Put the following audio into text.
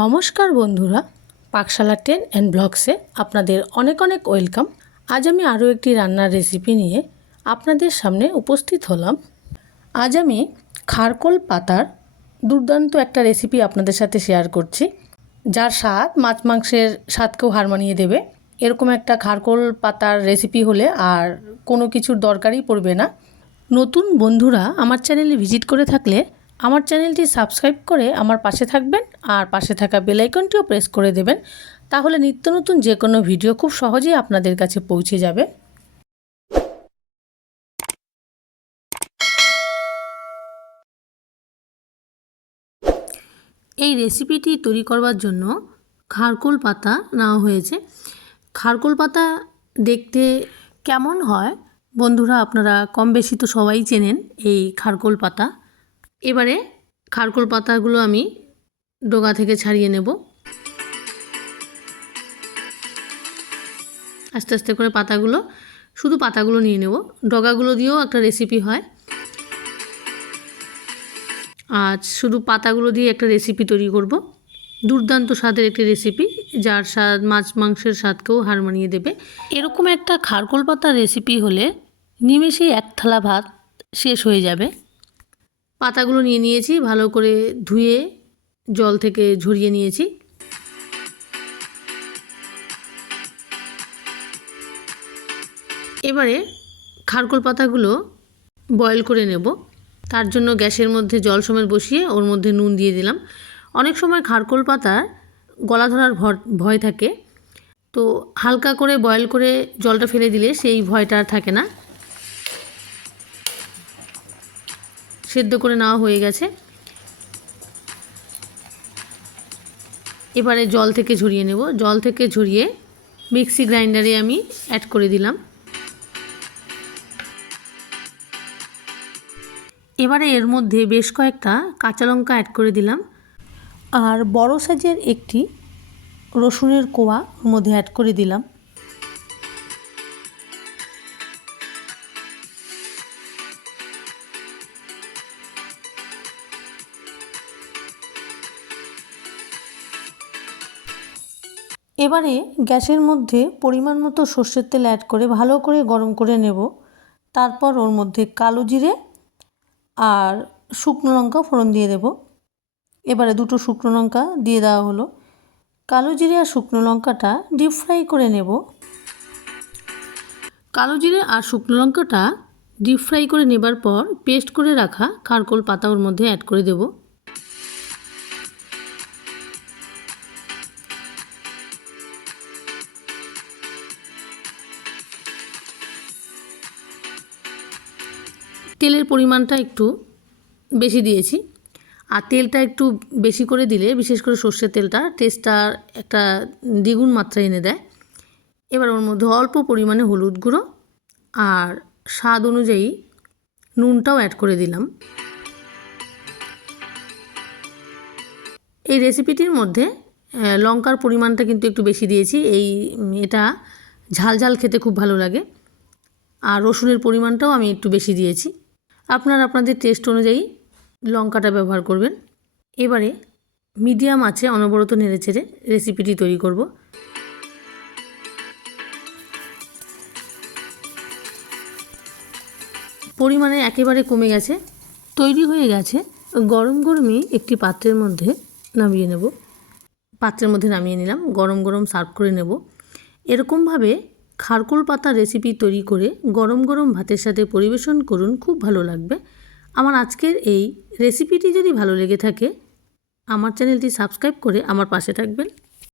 নমস্কার বন্ধুরা, পাকশালা ten and ব্লগসে আপনাদের অনেক অনেক ওয়েলকাম। আজ আমি আরও একটি রান্নার রেসিপি নিয়ে আপনাদের সামনে উপস্থিত হলাম। আজ আমি খারকোল পাতার দুর্দান্ত একটা রেসিপি আপনাদের সাথে শেয়ার করছি। যার স্বাদ, মাছ মাংসের স্বাদকেও হার মানিয়ে দেবে। এরকম একটা খারকোল পাতার রেসিপি হলে আর কোনো কিছুর দরকারই পড়বে না। নতুন বন্ধুরা আমার চ্যানেলে ভিজিট করে থাকলে আমার চ্যানেলটি সাবস্ক্রাইব করে আমার পাশে থাকবেন আর পাশে থাকা বেল আইকনটিও প্রেস করে দেবেন। তাহলে নিত্য নতুন যে কোনো ভিডিও খুব সহজেই আপনাদের কাছে পৌঁছে যাবে। এই রেসিপিটি তৈরি করবার জন্য খারকোল পাতা নেওয়া হয়েছে। খারকোল পাতা দেখতে কেমন হয়? বন্ধুরা, আপনারা কম বেশি তো সবাই চেনেন এই খারকোল পাতা। এবারে খারকোল পাতাগুলো আমি ডগা থেকে ছাড়িয়ে নেব। আস্তে আস্তে করে পাতাগুলো, শুধু পাতাগুলো নিয়ে নেব। ডগাগুলো দিয়েও একটা রেসিপি হয়। আজ শুধু পাতাগুলো দিয়ে একটা রেসিপি তৈরি করব। দুর্দান্ত স্বাদের একটি রেসিপি যার স্বাদ, মাছ মাংসের স্বাদকেও হার মানিয়ে দেবে। এরকম একটা খারকোল পাতার রেসিপি হলে নিমেষেই এক থালা ভাত শেষ হয়ে যাবে। পাতাগুলো নিয়ে নিয়েছি, ভালো করে ধুয়ে জল থেকে ঝরিয়ে নিয়েছি। এবারে খারকোল পাতাগুলো বয়েল করে নেব। তার জন্য গ্যাসের মধ্যে জল সমেত বসিয়ে ওর মধ্যে নুন দিয়ে দিলাম। অনেক সময় খারকোল পাতার গলা ধরার ভয় থাকে। তো হালকা করে বয়েল করে জলটা ফেলে দিলে সেই ভয়টা আর থাকে না। সেদ্ধ করে নেওয়া হয়ে গেছে। এবারে জল থেকে ঝরিয়ে নেব। জল থেকে ঝরিয়ে মিক্সি গ্রাইন্ডারে আমি অ্যাড করে দিলাম। এবারে এর মধ্যে বেশ কয়েকটা কাঁচা লঙ্কা অ্যাড করে দিলাম। আর বড় সাইজের একটি রসুনের কোয়া ওর মধ্যে অ্যাড করে দিলাম। এবারে গ্যাসের মধ্যে পরিমাণ মতো সর্ষের তেল অ্যাড করে ভালো করে গরম করে নেব। তারপর ওর মধ্যে কালো জিরে আর শুকনো লঙ্কা ফোড়ন দিয়ে দেব। এবারে দুটো শুকনো লঙ্কা দিয়ে দেওয়া হলো। কালো জিরে আর শুকনো লঙ্কাটা ডিপ ফ্রাই করে নেব। কালো জিরে আর শুকনো লঙ্কাটা ডিপ ফ্রাই করে নেবার পর পেস্ট করে রাখা খারকোল পাতা ওর মধ্যে অ্যাড করে দেবো। তেলের পরিমাণটা একটু বেশি দিয়েছি। আর তেলটা একটু বেশি করে দিলে, বিশেষ করে সর্ষের তেলটা টেস্টটা একটা দ্বিগুণ মাত্রা এনে দেয়। এবার ওর মধ্যে অল্প পরিমাণে হলুদ গুঁড়ো আর স্বাদ অনুযায়ী নুনটাও অ্যাড করে দিলাম। এই রেসিপিটির মধ্যে লঙ্কার পরিমাণটা কিন্তু একটু বেশি দিয়েছি। এই এটা ঝাল ঝাল খেতে খুব ভালো লাগে। আর রসুনের পরিমাণটাও আমি একটু বেশি দিয়েছি। আপনারা আপনাদের টেস্ট অনুযায়ী লঙ্কাটা ব্যবহার করবেন। এবারে মিডিয়াম আছে, অনবরত নেড়ে চেড়ে রেসিপিটি তৈরি করব। পরিমাণে একেবারে কমে গেছে, তৈরি হয়ে গেছে। গরম গরমই একটি পাত্রের মধ্যে নামিয়ে নেব। পাত্রের মধ্যে নামিয়ে নিলাম, গরম গরম সার্ভ করে নেব। এরকমভাবে খারকোল পাতা রেসিপি তৈরি করে গরম গরম ভাতের সাথে পরিবেশন করুন, খুব ভালো লাগবে। আমার আজকের এই রেসিপিটি যদি ভালো লেগে থাকে, আমার চ্যানেলটি সাবস্ক্রাইব করে আমার পাশে থাকবেন।